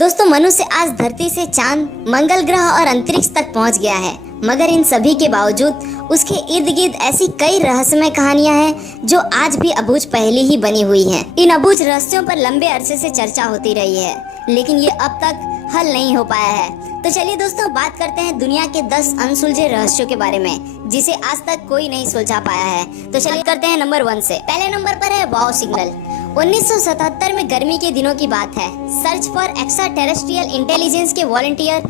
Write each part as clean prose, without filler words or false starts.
दोस्तों, मनुष्य आज धरती से चांद, मंगल ग्रह और अंतरिक्ष तक पहुंच गया है, मगर इन सभी के बावजूद उसके इर्द गिर्द ऐसी कई रहस्यमय कहानियां हैं जो आज भी अबूझ पहेली ही बनी हुई हैं। इन अबूझ रहस्यों पर लंबे अरसे से चर्चा होती रही है, लेकिन ये अब तक हल नहीं हो पाया है। तो चलिए दोस्तों, बात करते हैं दुनिया के 10 अनसुलझे रहस्यों के बारे में, जिसे आज तक कोई नहीं सुलझा पाया है। तो चलिए करते हैं नंबर 1 से। पहले नंबर पर है वाव सिग्नल। 1977 में गर्मी के दिनों की बात है। Search for extra terrestrial intelligence के वॉलंटियर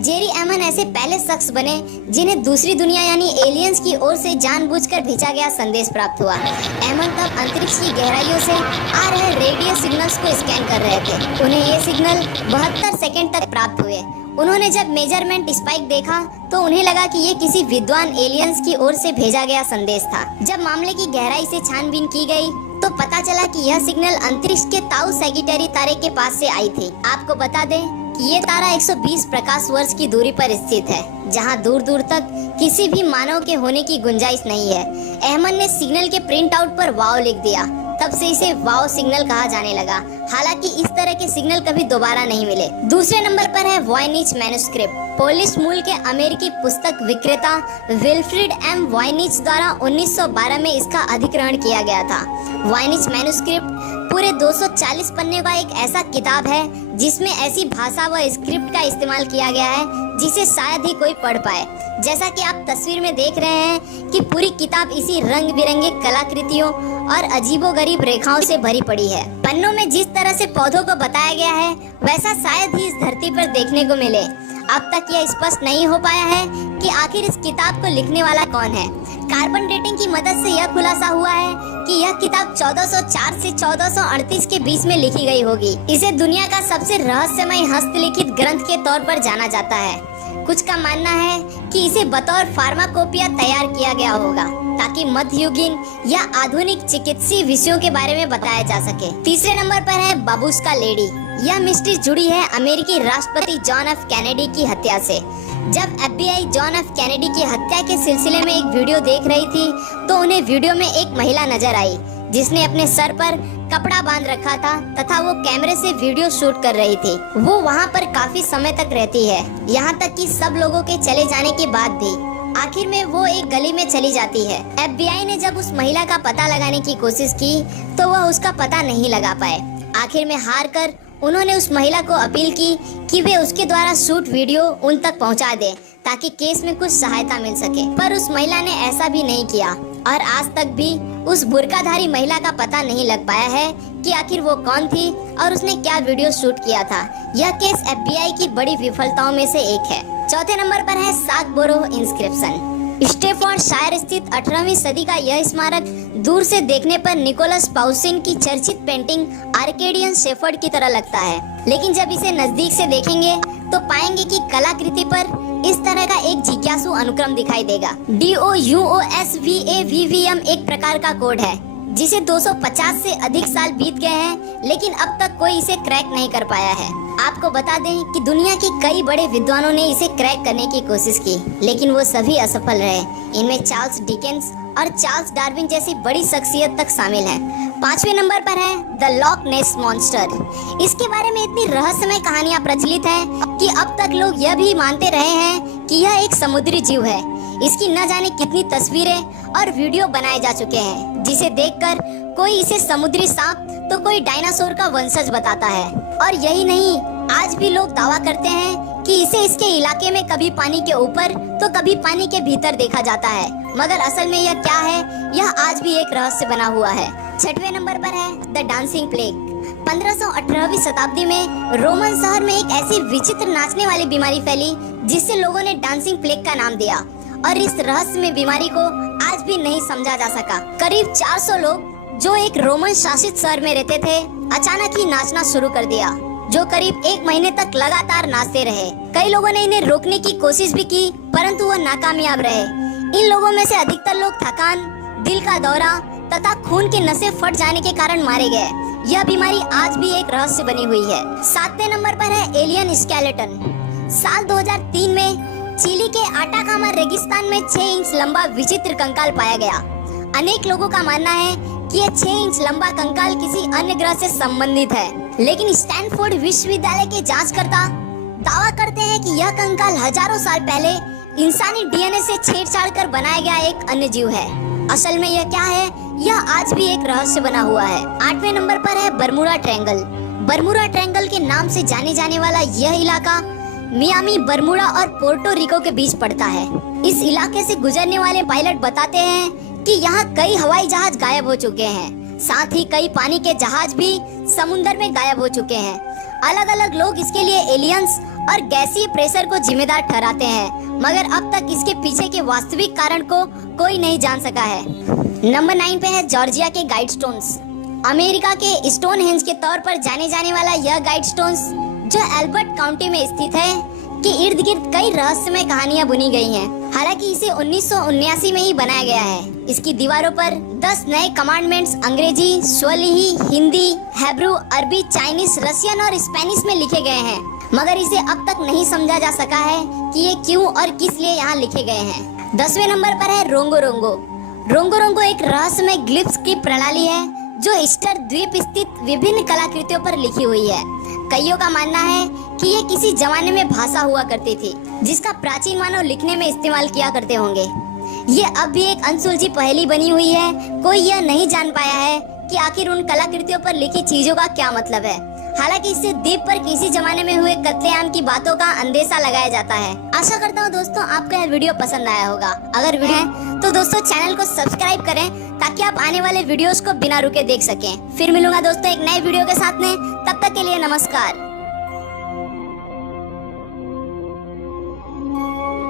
जेरी एमन ऐसे पहले शख्स बने जिन्हें दूसरी दुनिया यानी एलियंस की ओर से जानबूझकर भेजा गया संदेश प्राप्त हुआ। एमन तब अंतरिक्ष की गहराइयों से आ रहे रेडियो सिग्नल्स को स्कैन कर रहे थे। उन्हें ये सिग्नल 72 सेकंड तक प्राप्त हुए। उन्होंने जब मेजरमेंट स्पाइक देखा तो उन्हें लगा कि ये किसी विद्वान एलियंस की ओर से भेजा गया संदेश था। जब मामले की गहराई से छानबीन की गई तो पता चला कि यह सिग्नल अंतरिक्ष के ताऊ सैगिटेरी तारे के पास से आई थी। आपको बता दें कि ये तारा 120 प्रकाश वर्ष की दूरी पर स्थित है, जहां दूर दूर तक किसी भी मानव के होने की गुंजाइश नहीं है। अहमद ने सिग्नल के प्रिंट आउट पर वाव लिख दिया। तब से इसे वाव सिग्नल कहा जाने लगा। हालांकि इस तरह के सिग्नल कभी दोबारा नहीं मिले। दूसरे नंबर पर है वॉयनिच मैन्युस्क्रिप्ट। पोलिश मूल के अमेरिकी पुस्तक विक्रेता विल्फ्रिड एम वॉयनिच द्वारा 1912 में इसका अधिग्रहण किया गया था। वॉयनिच मैन्युस्क्रिप्ट पूरे 240 पन्ने का एक ऐसा किताब है जिसमें ऐसी भाषा व स्क्रिप्ट का इस्तेमाल किया गया है जिसे शायद ही कोई पढ़ पाए। जैसा कि आप तस्वीर में देख रहे हैं कि पूरी किताब इसी रंग बिरंगे कलाकृतियों और अजीबोगरीब रेखाओं से भरी पड़ी है। पन्नों में जिस तरह से पौधों को बताया गया है वैसा शायद ही इस धरती पर देखने को मिले। अब तक यह स्पष्ट नहीं हो पाया है कि आखिर इस किताब को लिखने वाला कौन है। कार्बन डेटिंग की मदद से यह खुलासा हुआ है कि यह किताब 1404 से 1438 के बीच में लिखी गई होगी। इसे दुनिया का सबसे रहस्यमय हस्तलिखित ग्रंथ के तौर पर जाना जाता है। कुछ का मानना है कि इसे बतौर फार्माकोपिया तैयार किया गया होगा ताकि मध्ययुगीन या आधुनिक चिकित्सीय विषयों के बारे में बताया जा सके। तीसरे नंबर पर है बाबूस्का लेडी। यह मिस्ट्री जुड़ी है अमेरिकी राष्ट्रपति जॉन एफ कैनेडी की हत्या से। जब FBI जॉन एफ कैनेडी की हत्या के सिलसिले में एक वीडियो देख रही थी तो उन्हें वीडियो में एक महिला नजर आई जिसने अपने सर पर कपड़ा बांध रखा था तथा वो कैमरे से वीडियो शूट कर रही थी। वो वहाँ पर काफी समय तक रहती है, यहाँ तक कि सब लोगों के चले जाने के बाद भी। आखिर में वो एक गली में चली जाती है। FBI ने जब उस महिला का पता लगाने की कोशिश की तो वह उसका पता नहीं लगा पाए। आखिर में हार कर उन्होंने उस महिला को अपील की कि वे उसके द्वारा शूट वीडियो उन तक पहुंचा दे ताकि केस में कुछ सहायता मिल सके, पर उस महिला ने ऐसा भी नहीं किया और आज तक भी उस बुर्काधारी महिला का पता नहीं लग पाया है कि आखिर वो कौन थी और उसने क्या वीडियो शूट किया था। यह केस FBI की बड़ी विफलताओं में से एक है। चौथे नंबर पर है सागबोरो इंस्क्रिप्शन। स्टेफोर्डशायर स्थित 18वीं सदी का यह स्मारक दूर से देखने पर निकोलस पाउसिन की चर्चित पेंटिंग आर्केडियन शेफर्ड की तरह लगता है, लेकिन जब इसे नजदीक से देखेंगे तो पाएंगे कि कलाकृति पर इस तरह का एक जिज्ञासु अनुक्रम दिखाई देगा। DOUSVAVVM एक प्रकार का कोड है जिसे 250 से अधिक साल बीत गए हैं, लेकिन अब तक कोई इसे क्रैक नहीं कर पाया है। आपको बता दें कि दुनिया के कई बड़े विद्वानों ने इसे क्रैक करने की कोशिश की, लेकिन वो सभी असफल रहे। इनमें चार्ल्स डिकेंस और चार्ल्स डार्विन जैसी बड़ी शख्सियत तक शामिल है। 5वें नंबर पर है द लॉक नेस मॉन्स्टर। इसके बारे में इतनी रहस्यमय कहानियां प्रचलित हैं कि अब तक लोग यह भी मानते रहे हैं कि यह एक समुद्री जीव है। इसकी न जाने कितनी तस्वीरें और वीडियो बनाए जा चुके हैं, जिसे देखकर कोई इसे समुद्री सांप तो कोई डायनासोर का वंशज बताता है। और यही नहीं, आज भी लोग दावा करते हैं कि इसे इसके इलाके में कभी पानी के ऊपर तो कभी पानी के भीतर देखा जाता है, मगर असल में यह क्या है यह आज भी एक रहस्य बना हुआ है। 6वें नंबर पर है द डांसिंग प्लेग। 1518वीं शताब्दी में रोमन शहर में एक ऐसी विचित्र नाचने वाली बीमारी फैली जिससे लोगों ने डांसिंग प्लेग का नाम दिया, और इस रहस्यमय बीमारी को आज भी नहीं समझा जा सका। करीब 400 लोग जो एक रोमन शासित शहर में रहते थे अचानक ही नाचना शुरू कर दिया, जो करीब 1 महीने तक लगातार नाचते रहे। कई लोगों ने इन्हें रोकने की कोशिश भी की, परंतु वह नाकामयाब रहे। इन लोगों में से अधिकतर लोग थकान, दिल का दौरा तथा खून के नसें फट जाने के कारण मारे गए। यह बीमारी आज भी एक रहस्य बनी हुई है। 7वें नंबर पर है एलियन स्केलेटन। साल 2003 में चिली के आटाकामा रेगिस्तान में 6 इंच लंबा विचित्र कंकाल पाया गया। अनेक लोगों का मानना है कि यह 6 इंच लंबा कंकाल किसी अन्य ग्रह से संबंधित है। लेकिन स्टैनफोर्ड विश्वविद्यालय के जांचकर्ता दावा करते हैं कि यह कंकाल हजारों साल पहले इंसानी डीएनए से छेड़छाड़ कर बनाया गया एक अन्य जीव है। असल में यह क्या है, यह आज भी एक रहस्य बना हुआ है। 8वें नंबर पर है बरमूडा ट्रायंगल। बरमूडा ट्रायंगल के नाम से जाने जाने वाला यह इलाका मियामी, बरमूडा और पोर्टो रिको के बीच पड़ता है। इस इलाके से गुजरने वाले पायलट बताते हैं कि यहाँ कई हवाई जहाज गायब हो चुके हैं, साथ ही कई पानी के जहाज भी समुद्र में गायब हो चुके हैं। अलग अलग लोग इसके लिए एलियंस और गैसीय प्रेशर को जिम्मेदार ठहराते हैं, मगर अब तक इसके पीछे के वास्तविक कारण को कोई नहीं जान सका है। नंबर 9 पे है जॉर्जिया के गाइडस्टोन्स। अमेरिका के स्टोनहेंज के तौर पर जाने जाने वाला यह गाइडस्टोन्स, जो एल्बर्ट काउंटी में स्थित है, के इर्द गिर्द कई रहस्यमय कहानियां बुनी गई हैं। हालांकि इसे 1979 में ही बनाया गया है। इसकी दीवारों पर 10 नए कमांडमेंट्स अंग्रेजी, स्वलिही, हिंदी, हेब्रू, अरबी, चाइनीज, रशियन और स्पेनिश में लिखे गए हैं, मगर इसे अब तक नहीं समझा जा सका है कि ये क्यों और किस लिए यहाँ लिखे गए हैं। 10वें नंबर पर है रोंगो रोंगो। रोंगो रोंगो एक रहस्यमय ग्लिप्स की प्रणाली है जो ईस्टर द्वीप स्थित विभिन्न कलाकृतियों पर लिखी हुई है। कईयों का मानना है कि ये किसी जमाने में भाषा हुआ करती थी, जिसका प्राचीन मानव लिखने में इस्तेमाल किया करते होंगे। ये अब भी एक अनसुलझी पहेली बनी हुई है। कोई यह नहीं जान पाया है कि आखिर उन कलाकृतियों पर लिखी चीजों का क्या मतलब है। हालांकि इससे द्वीप पर किसी जमाने में हुए कत्लेआम की बातों का अंदेशा लगाया जाता है। आशा करता हूँ दोस्तों आपको यह वीडियो पसंद आया होगा। अगर वीडियो है तो दोस्तों चैनल को सब्सक्राइब करें ताकि आप आने वाले वीडियोस को बिना रुके देख सकें। फिर मिलूंगा दोस्तों एक नए वीडियो के साथ में, तब तक के लिए नमस्कार।